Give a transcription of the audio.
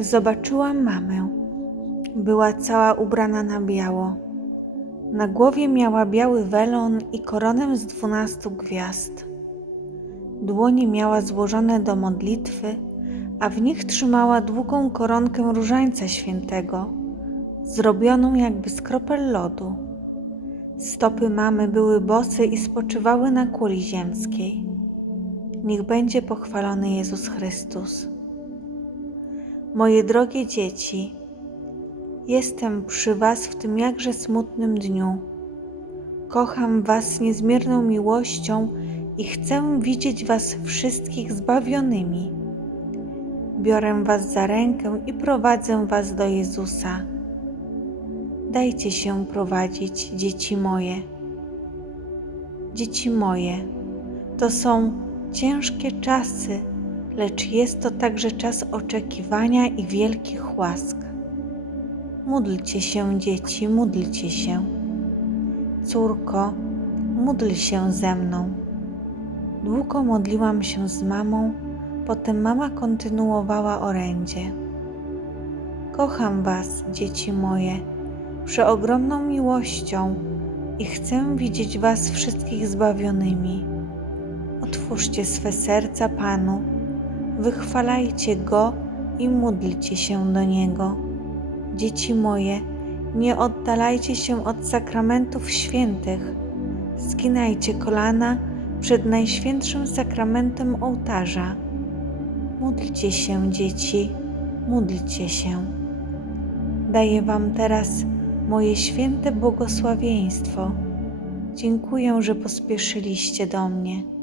Zobaczyłam mamę. Była cała ubrana na biało. Na głowie miała biały welon i koronę z dwunastu gwiazd. Dłonie miała złożone do modlitwy, a w nich trzymała długą koronkę różańca świętego, zrobioną jakby z kropel lodu. Stopy mamy były bose i spoczywały na kuli ziemskiej. Niech będzie pochwalony Jezus Chrystus. Moje drogie dzieci, jestem przy Was w tym jakże smutnym dniu. Kocham Was niezmierną miłością i chcę widzieć Was wszystkich zbawionymi. Biorę Was za rękę i prowadzę Was do Jezusa. Dajcie się prowadzić, dzieci moje. Dzieci moje, to są ciężkie czasy, lecz jest to także czas oczekiwania i wielkich łask. Módlcie się, dzieci, módlcie się. Córko, módl się ze mną. Długo modliłam się z mamą, potem mama kontynuowała orędzie. Kocham Was, dzieci moje, przeogromną miłością i chcę widzieć Was wszystkich zbawionymi. Otwórzcie swe serca Panu, wychwalajcie Go i módlcie się do Niego. Dzieci moje, nie oddalajcie się od sakramentów świętych. Skinajcie kolana przed Najświętszym Sakramentem ołtarza. Módlcie się, dzieci, módlcie się. Daję Wam teraz moje święte błogosławieństwo. Dziękuję, że pospieszyliście do mnie.